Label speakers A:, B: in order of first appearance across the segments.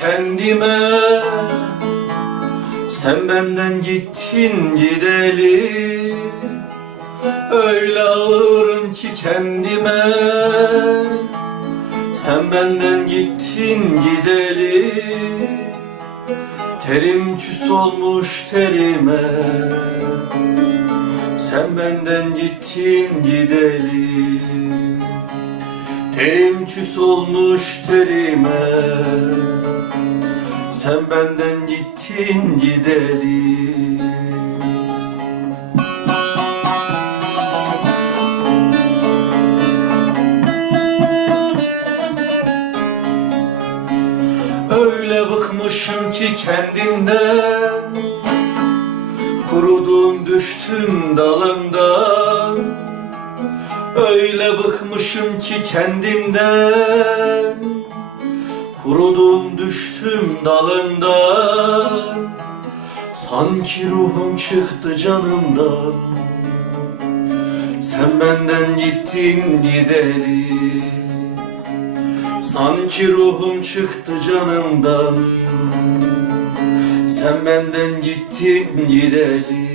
A: kendime. Sen benden gittin gideli Öyle ağırım ki kendime. Sen benden gittin gideli Terim küs olmuş terime. Sen benden gittin gideli Terim küs olmuş terime. Sen benden gittin gideli Öyle bıkmışım ki kendimden. Kurudum düştüm dalımdan. Öyle bıkmışım ki kendimden Kurudum düştüm dalımdan Sanki ruhum çıktı canımdan. Sen benden gittin gideli. Sanki ruhum çıktı canımdan. Sen benden gittin gideli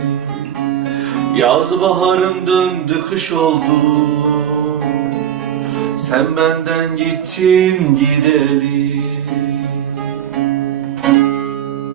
A: Yaz baharım döndü kış oldu. Sen benden gittin gideli